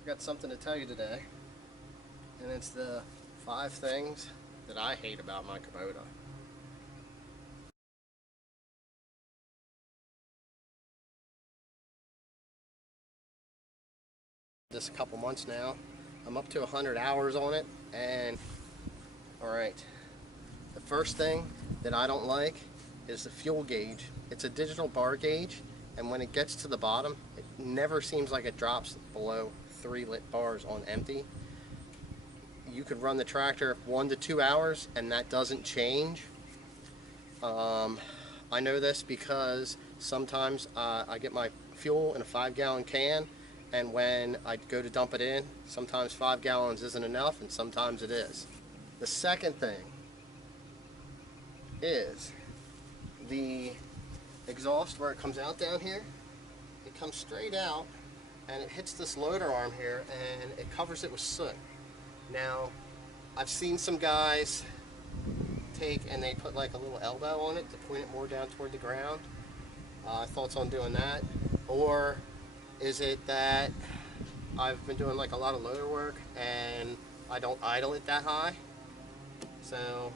I've got something to tell you today, and it's the 5 things that I hate about my Kubota. Just a couple months now. I'm up to 100 hours on it, and alright, the first thing that I don't like is the fuel gauge. It's a digital bar gauge, and when it gets to the bottom, it never seems like it drops below 3 lit bars on empty. You could run the tractor 1 to 2 hours and that doesn't change. I know this because sometimes I get my fuel in a 5-gallon can, and when I go to dump it in, sometimes 5 gallons isn't enough and sometimes it is. The second thing is the exhaust where it comes out down here. It comes straight out and it hits this loader arm here and it covers it with soot. Now, I've seen some guys take and they put like a little elbow on it to point it more down toward the ground. Thoughts on doing that? Or is it that I've been doing like a lot of loader work and I don't idle it that high? So,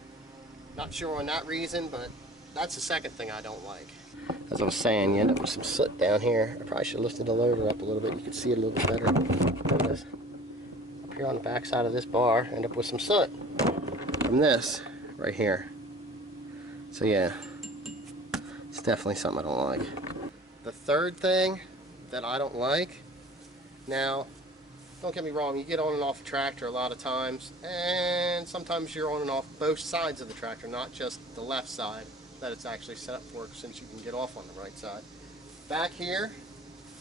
not sure on that reason, but that's the second thing I don't like. As I was saying, you end up with some soot down here. I probably should have lifted the loader up a little bit. You could see it a little bit better. There it is. Up here on the back side of this bar, end up with some soot from this right here. So yeah, it's definitely something I don't like. The third thing that I don't like, now, don't get me wrong, you get on and off a tractor a lot of times, and sometimes you're on and off both sides of the tractor, not just the left side that it's actually set up for, since you can get off on the right side. Back here,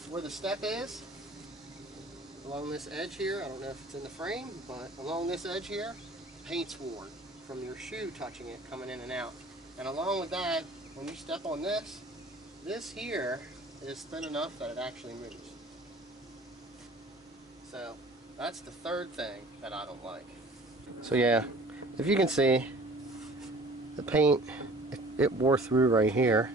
where the step is, along this edge here, I don't know if it's in the frame, but along this edge here, paint's worn from your shoe touching it, coming in and out. And along with that, when you step on this, this here is thin enough that it actually moves. So that's the third thing that I don't like. So yeah, if you can see, the paint, it wore through right here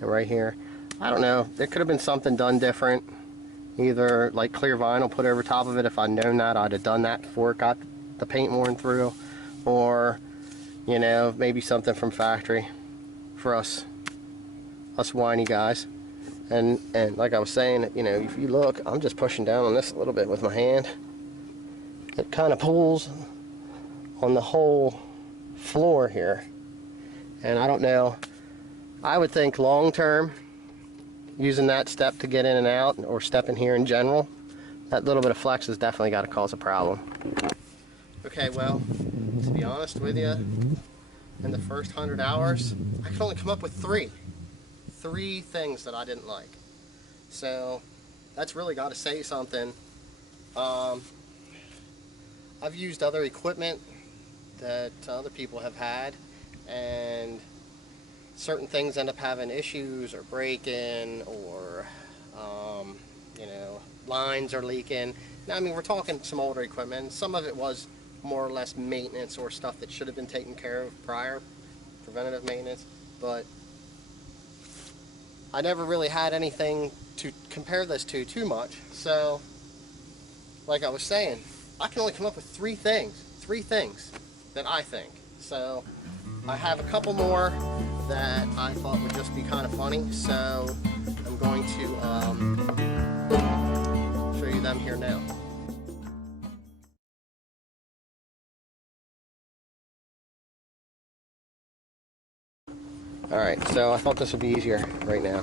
and right here. I don't know, there could have been something done different. Either like clear vinyl put over top of it. If I'd known that, I'd have done that before it got the paint worn through. Or, you know, maybe something from factory for us whiny guys. And like I was saying, you know, if you look, I'm just pushing down on this a little bit with my hand. It kind of pulls on the whole floor here. And I don't know, I would think long term, using that step to get in and out, or stepping here in general, that little bit of flex has definitely got to cause a problem. Okay, well, to be honest with you, in the first 100 hours, I could only come up with 3 things that I didn't like. So that's really got to say something. I've used other equipment that other people have had, and certain things end up having issues or breaking, or you know, lines are leaking. Now, I mean, we're talking some older equipment. Some of it was more or less maintenance or stuff that should have been taken care of prior, preventative maintenance, but I never really had anything to compare this to too much. So, like I was saying, I can only come up with 3 things that I think. So, I have a couple more that I thought would just be kind of funny, so I'm going to show you them here now. Alright, so I thought this would be easier right now.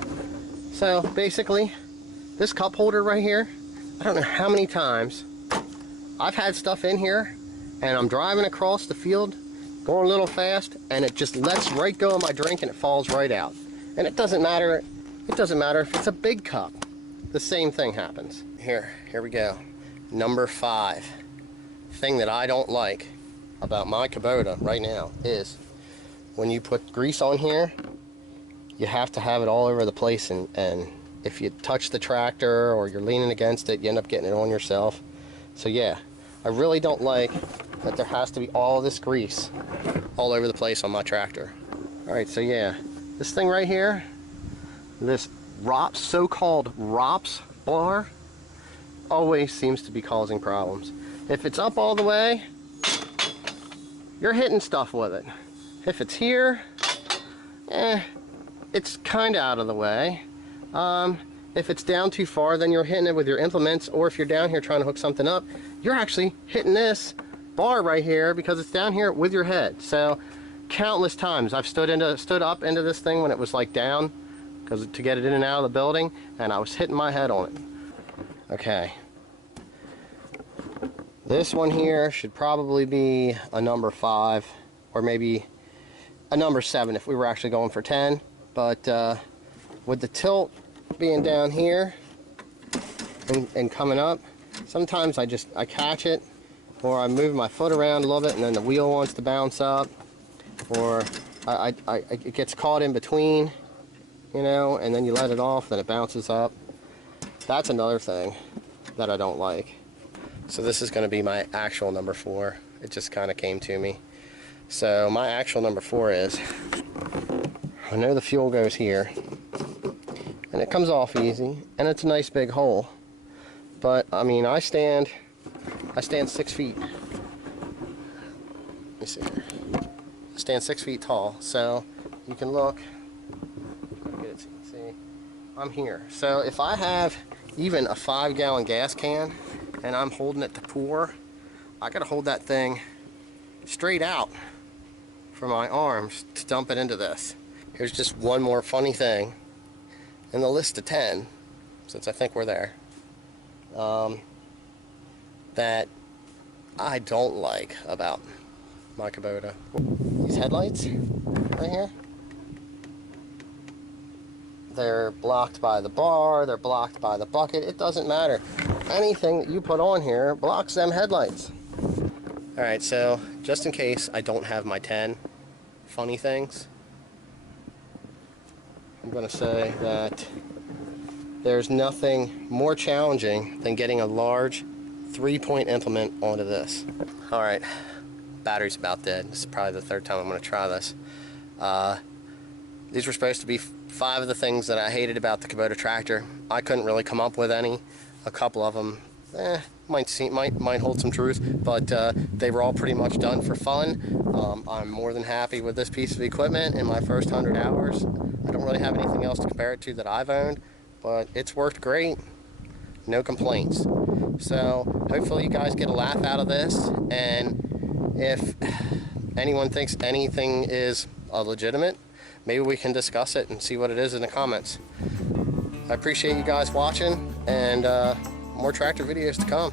So basically, this cup holder right here, I don't know how many times I've had stuff in here and I'm driving across the field, going a little fast, and it just lets right go of my drink and it falls right out. And it doesn't matter if it's a big cup. The same thing happens. Here we go. Number 5. Thing that I don't like about my Kubota right now is when you put grease on here, you have to have it all over the place, and if you touch the tractor or you're leaning against it, you end up getting it on yourself. So yeah, I really don't like that there has to be all this grease all over the place on my tractor. Alright, so yeah, this thing right here, this ROPS, so-called ROPS bar, always seems to be causing problems. If it's up all the way, you're hitting stuff with it. If it's here, it's kind of out of the way. If it's down too far, then you're hitting it with your implements, or if you're down here trying to hook something up, you're actually hitting this bar right here because it's down here with your head. So countless times I've stood up into this thing when it was like down, because to get it in and out of the building, and I was hitting my head on it. Okay. This one here should probably be a number 5, or maybe a number 7 if we were actually going for 10. But with the tilt being down here and coming up, sometimes I catch it, or I move my foot around a little bit and then the wheel wants to bounce up, or it gets caught in between, you know, and then you let it off, then it bounces up. That's another thing that I don't like. So this is going to be my actual number 4. It just kind of came to me. So my actual number 4 is, I know the fuel goes here, and it comes off easy, and it's a nice big hole. But I mean, I stand 6 feet. Let me see here. I stand 6 feet tall, so you can look. Get it so you can see. I'm here. So if I have even a 5-gallon gas can and I'm holding it to pour, I gotta hold that thing straight out for my arms to dump it into this. Here's just one more funny thing in the list of 10, since I think we're there, that I don't like about my Kubota. These headlights right here, they're blocked by the bar, they're blocked by the bucket. It doesn't matter. Anything that you put on here blocks them headlights. Alright, so just in case I don't have my 10 funny things, I'm going to say that there's nothing more challenging than getting a large 3-point implement onto this. Alright, battery's about dead. This is probably the 3rd time I'm going to try this. These were supposed to be 5 of the things that I hated about the Kubota tractor. I couldn't really come up with any. A couple of them might hold some truth, but they were all pretty much done for fun. I'm more than happy with this piece of equipment in my first 100 hours. I don't really have anything else to compare it to that I've owned, but it's worked great. No complaints. So hopefully you guys get a laugh out of this, and if anyone thinks anything is legitimate, maybe we can discuss it and see what it is in the comments. I appreciate you guys watching, and more tractor videos to come.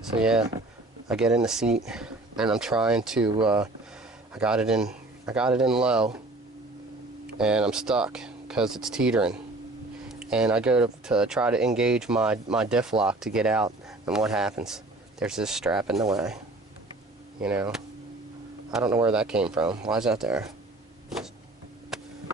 So yeah, I get in the seat and I'm trying to, I got it in low, and I'm stuck because it's teetering. And I go to try to engage my diff lock to get out, and what happens? There's this strap in the way. You know, I don't know where that came from. Why is that there?